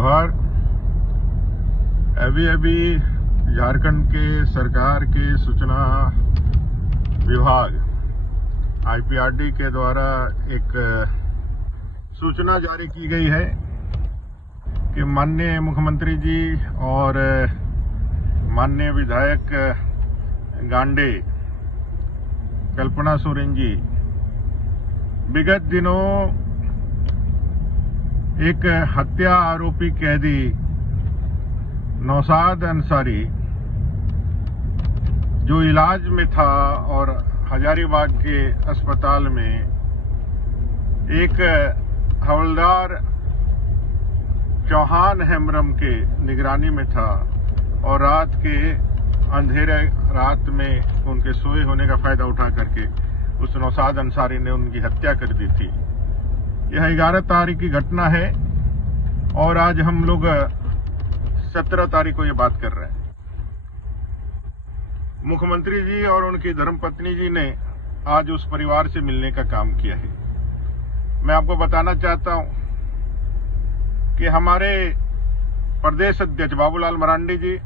जोहार। अभी झारखंड के सरकार के सूचना विभाग IPRD के द्वारा एक सूचना जारी की गई है कि माननीय मुख्यमंत्री जी और माननीय विधायक गांडे कल्पना सोरेन जी विगत दिनों एक हत्या आरोपी कैदी नौशाद अंसारी जो इलाज में था और हजारीबाग के अस्पताल में एक हवलदार चौहान हेम्ब्रम के निगरानी में था और रात के अंधेरे रात में उनके सोए होने का फायदा उठा करके उस नौशाद अंसारी ने उनकी हत्या कर दी थी। यह 11 तारीख की घटना है और आज हम लोग 17 तारीख को ये बात कर रहे हैं। मुख्यमंत्री जी और उनकी धर्मपत्नी जी ने आज उस परिवार से मिलने का काम किया है। मैं आपको बताना चाहता हूं कि हमारे प्रदेश अध्यक्ष बाबूलाल मरांडी जी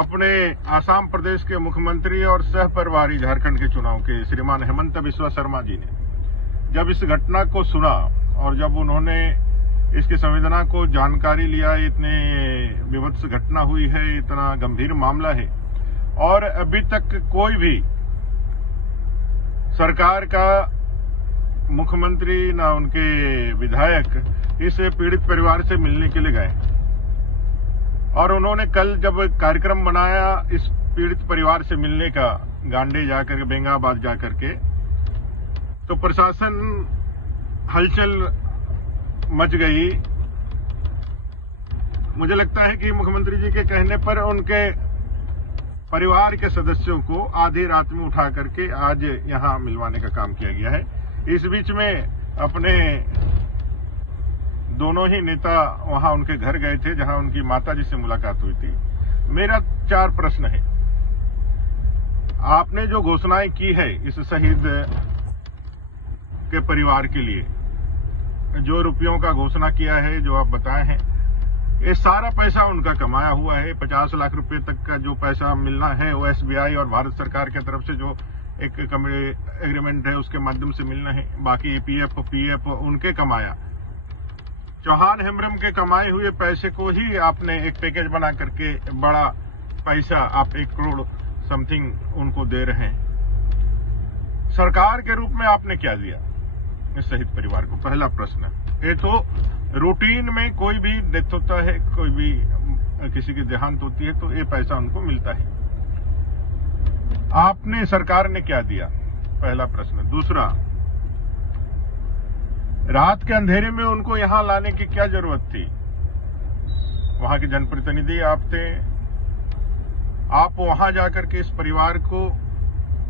अपने आसाम प्रदेश के मुख्यमंत्री और सह प्रभारी झारखंड के चुनाव के श्रीमान हेमंत बिस्वा शर्मा जी ने जब इस घटना को सुना और जब उन्होंने इसकी संवेदना को जानकारी लिया, इतने विभत्स घटना हुई है, इतना गंभीर मामला है और अभी तक कोई भी सरकार का मुख्यमंत्री ना उनके विधायक इस पीड़ित परिवार से मिलने के लिए गए और उन्होंने कल जब कार्यक्रम बनाया इस पीड़ित परिवार से मिलने का गांडे जाकर के बेंगाबाद जाकर के, तो प्रशासन हलचल मच गई। मुझे लगता है कि मुख्यमंत्री जी के कहने पर उनके परिवार के सदस्यों को आधी रात में उठा करके आज यहां मिलवाने का काम किया गया है। इस बीच में अपने दोनों ही नेता वहां उनके घर गए थे जहां उनकी माता जी से मुलाकात हुई थी। मेरा 4 प्रश्न है। आपने जो घोषणाएं की है इस शहीद के परिवार के लिए, जो रुपयों का घोषणा किया है, जो आप बताए हैं, ये सारा पैसा उनका कमाया हुआ है। 50 लाख रुपए तक का जो पैसा मिलना है वो SBI और भारत सरकार की तरफ से जो एक एग्रीमेंट है उसके माध्यम से मिलना है। बाकी EPF PF उनके कमाया। चौहान हेम्ब्रम के कमाए हुए पैसे को ही आपने एक पैकेज बना करके बड़ा पैसा आप 1 करोड़ समथिंग उनको दे रहे हैं। सरकार के रूप में आपने क्या दिया इस शहीद परिवार को? पहला प्रश्न। ये तो रूटीन में कोई भी डेथ होता है, कोई भी किसी की देहांत होती है तो ये पैसा उनको मिलता है। आपने सरकार ने क्या दिया? पहला प्रश्न। दूसरा, रात के अंधेरे में उनको यहां लाने की क्या जरूरत थी? वहां के जनप्रतिनिधि आप थे, आप वहां जाकर के इस परिवार को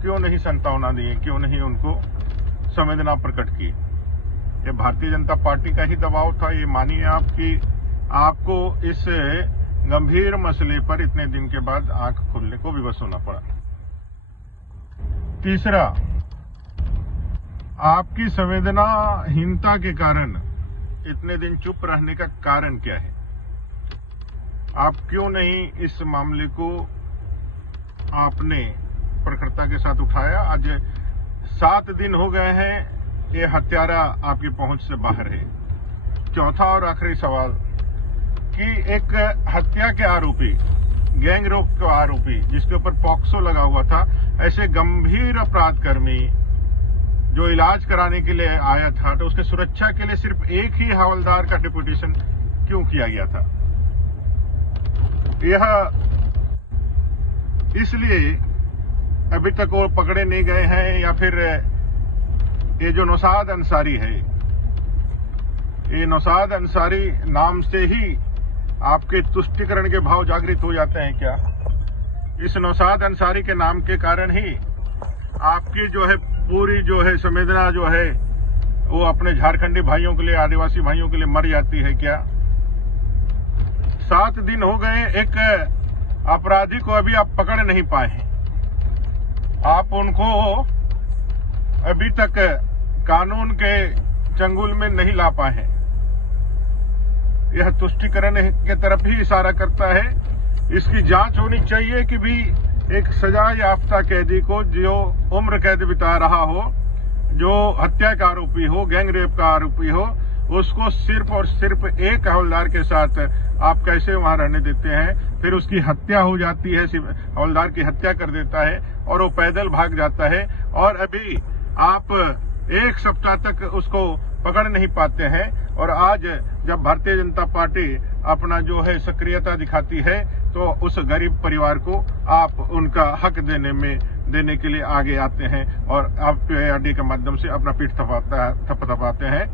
क्यों नहीं सांत्वना दिए, क्यों नहीं उनको संवेदना प्रकट की? ये भारतीय जनता पार्टी का ही दबाव था, ये मानिए आप कि आपको इस गंभीर मसले पर इतने दिन के बाद आंख खोलने को विवश होना पड़ा। तीसरा, आपकी संवेदनाहीनता के कारण इतने दिन चुप रहने का कारण क्या है? आप क्यों नहीं इस मामले को आपने प्रखरता के साथ उठाया? आज 7 दिन हो गए हैं, ये हत्यारा आपकी पहुंच से बाहर है। चौथा और आखिरी सवाल कि एक हत्या के आरोपी, गैंग रेप के आरोपी जिसके ऊपर पॉक्सो लगा हुआ था, ऐसे गंभीर अपराधकर्मी जो इलाज कराने के लिए आया था, तो उसके सुरक्षा के लिए सिर्फ एक ही हवलदार का डिप्यूटेशन क्यों किया गया था? यह इसलिए अभी तक वो पकड़े नहीं गए हैं या फिर ये जो नौशाद अंसारी है, ये नौशाद अंसारी नाम से ही आपके तुष्टिकरण के भाव जागृत हो जाते हैं क्या? इस नौशाद अंसारी के नाम के कारण ही आपकी जो है पूरी जो है संवेदना जो है वो अपने झारखंडी भाइयों के लिए, आदिवासी भाइयों के लिए मर जाती है क्या? 7 दिन हो गए, एक अपराधी को अभी आप पकड़ नहीं पाए हैं। आप उनको अभी तक कानून के चंगुल में नहीं ला पाए हैं। यह तुष्टिकरण के तरफ ही इशारा करता है। इसकी जांच होनी चाहिए कि भी एक सजा याफ्ता कैदी को जो उम्र कैद बिता रहा हो, जो हत्या का आरोपी हो, गैंग रेप का आरोपी हो, उसको सिर्फ और सिर्फ एक हवलदार के साथ आप कैसे वहां रहने देते हैं। फिर उसकी हत्या हो जाती है, हवलदार की हत्या कर देता है और वो पैदल भाग जाता है। और अभी आप एक सप्ताह तक उसको पकड़ नहीं पाते हैं। और आज जब भारतीय जनता पार्टी अपना जो है सक्रियता दिखाती है, तो उस गरीब परिवार को आप उनका हक देने के लिए आगे आते हैं और आप PIRD के माध्यम से अपना पीठ थपथपाते हैं।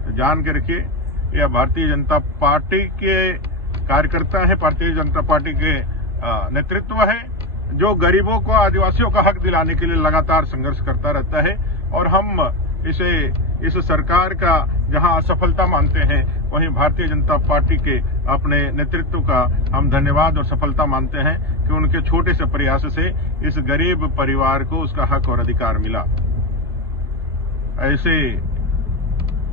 तो जान के रखिए, यह भारतीय जनता पार्टी के कार्यकर्ता है, भारतीय जनता पार्टी के नेतृत्व है, जो गरीबों को, आदिवासियों का हक दिलाने के लिए लगातार संघर्ष करता रहता है। और हम इस सरकार का जहां असफलता मानते हैं, वहीं भारतीय जनता पार्टी के अपने नेतृत्व का हम धन्यवाद और सफलता मानते हैं कि उनके छोटे से प्रयास से इस गरीब परिवार को उसका हक और अधिकार मिला। ऐसे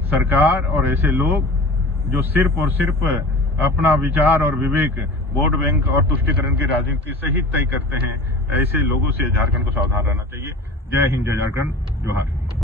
सरकार और ऐसे लोग जो सिर्फ और सिर्फ अपना विचार और विवेक वोट बैंक और तुष्टिकरण की राजनीति से ही तय करते हैं, ऐसे लोगों से झारखंड को सावधान रहना चाहिए। जय हिंद, जय झारखंड, जोहार।